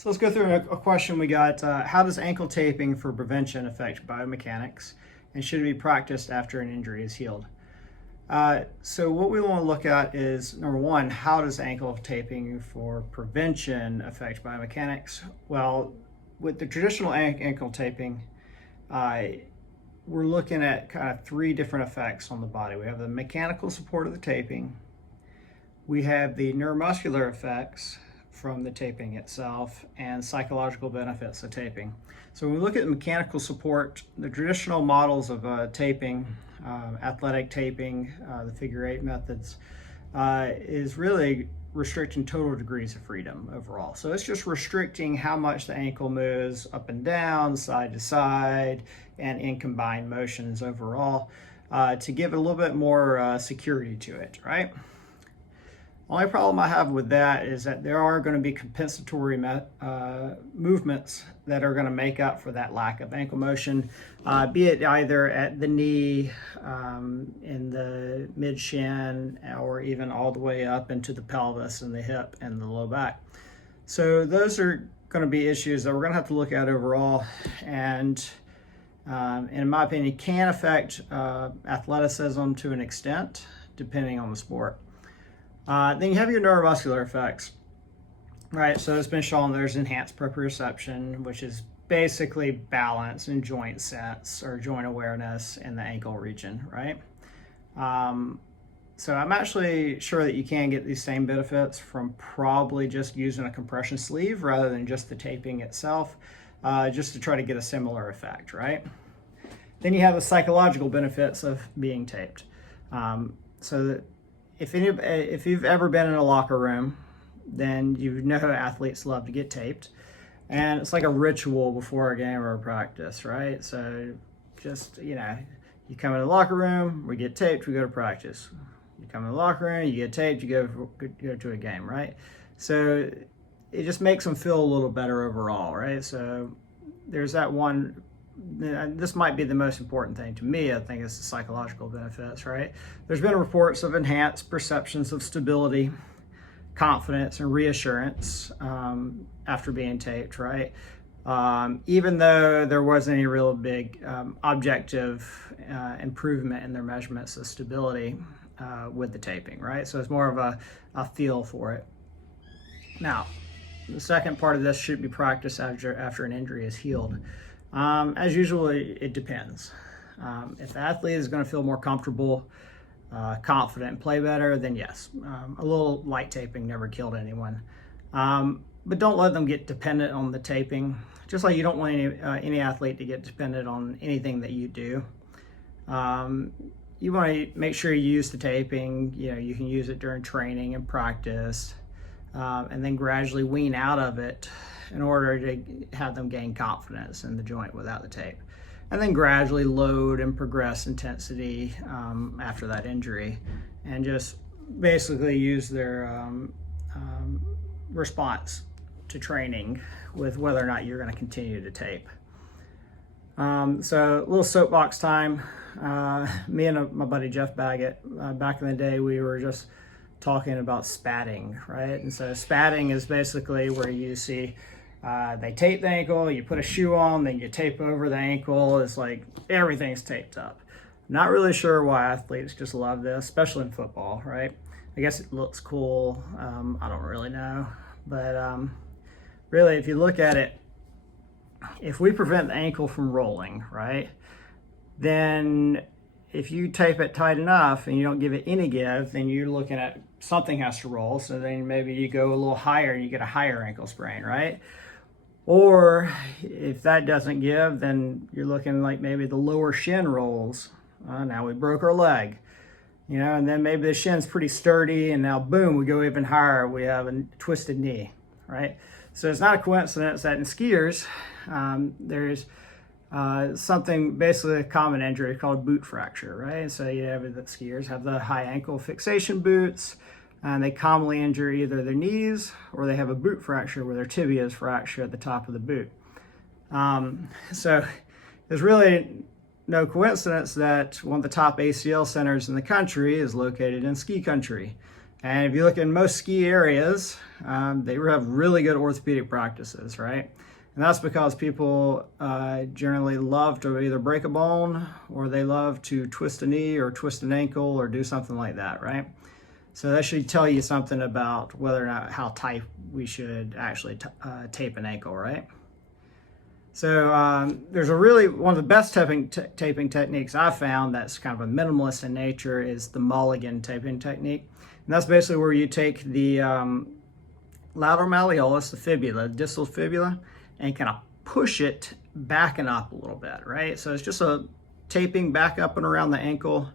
So let's go through a question we got. How does ankle taping for prevention affect biomechanics, and should it be practiced after an injury is healed? So what we want to look at is, number one, how does ankle taping for prevention affect biomechanics? Well, with the traditional ankle taping, we're looking at kind of three different effects on the body. We have the mechanical support of the taping, we have the neuromuscular effects from the taping itself, and psychological benefits of taping. So when we look at mechanical support, the traditional models of taping, athletic taping, the figure eight methods, is really restricting total degrees of freedom overall. So it's just restricting how much the ankle moves up and down, side to side, and in combined motions overall, to give it a little bit more security to it, right? Only problem I have with that is that there are going to be compensatory movements that are going to make up for that lack of ankle motion, be it either at the knee, in the mid shin, or even all the way up into the pelvis and the hip and the low back. So those are going to be issues that we're going to have to look at overall, and in my opinion, can affect athleticism to an extent, depending on the sport. Then you have your neuromuscular effects, right? So it's been shown there's enhanced proprioception, which is basically balance and joint sense or joint awareness in the ankle region, right? So I'm actually sure that you can get these same benefits from probably just using a compression sleeve rather than just the taping itself, just to try to get a similar effect, right? Then you have the psychological benefits of being taped. So that if you've ever been in a locker room, then you know athletes love to get taped. And it's like a ritual before a game or a practice, right? So just, you come in the locker room, we get taped, we go to practice. You come in the locker room, you get taped, you go to a game, right? So it just makes them feel a little better overall, right? So there's that one. This might be the most important thing to me. I think it's the psychological benefits, right? There's been reports of enhanced perceptions of stability, confidence, and reassurance after being taped, right? Even though there wasn't any real big objective improvement in their measurements of stability with the taping, right? So it's more of a feel for it. Now, the second part of this should be practiced after an injury is healed. As usual, it depends. If the athlete is going to feel more comfortable, confident, and play better, then yes, a little light taping never killed anyone. But don't let them get dependent on the taping, just like you don't want any athlete to get dependent on anything that you do. You want to make sure you use the taping. You can use it during training and practice, and then gradually wean out of it in order to have them gain confidence in the joint without the tape. And then gradually load and progress intensity after that injury, and just basically use their response to training with whether or not you're going to continue to tape. So a little soapbox time. Me and my buddy Jeff Baggett, back in the day, we were just talking about spatting, right? And so spatting is basically where you see they tape the ankle, you put a shoe on, then you tape over the ankle. It's like everything's taped up. Not really sure why athletes just love this, especially in football, right? I guess it looks cool. I don't really know. But really, if you look at it, if we prevent the ankle from rolling, right, then if you tape it tight enough and you don't give it any give, then you're looking at something has to roll. So then maybe you go a little higher and you get a higher ankle sprain, right? Or if that doesn't give, then you're looking like maybe the lower shin rolls. Now we broke our leg, and then maybe the shin's pretty sturdy, and now boom, we go even higher. We have a twisted knee, right? So it's not a coincidence that in skiers, there's something, basically a common injury called boot fracture, right? So you have the skiers have the high ankle fixation boots, and they commonly injure either their knees or they have a boot fracture where their tibia is fractured at the top of the boot. So there's really no coincidence that one of the top ACL centers in the country is located in ski country. And if you look in most ski areas, they have really good orthopedic practices, right? And that's because people generally love to either break a bone or they love to twist a knee or twist an ankle or do something like that, right? So that should tell you something about whether or not how tight we should actually tape an ankle, right? So there's one of the best taping techniques I've found that's kind of a minimalist in nature is the mulligan taping technique. And that's basically where you take the lateral malleolus, the fibula, the distal fibula, and kind of push it back and up a little bit, right? So it's just a taping back up and around the ankle.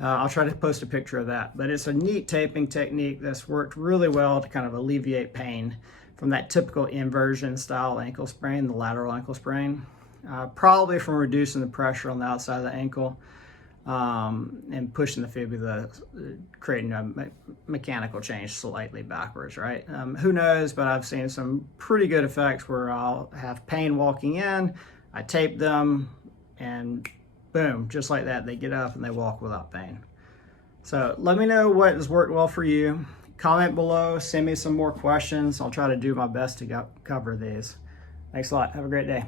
I'll try to post a picture of that, but it's a neat taping technique that's worked really well to kind of alleviate pain from that typical inversion style ankle sprain, the lateral ankle sprain, probably from reducing the pressure on the outside of the ankle and pushing the fibula, creating a mechanical change slightly backwards, right? Who knows, but I've seen some pretty good effects where I'll have pain walking in, I tape them, and boom, just like that, they get up and they walk without pain. So let me know what has worked well for you. Comment below, send me some more questions. I'll try to do my best to cover these. Thanks a lot. Have a great day.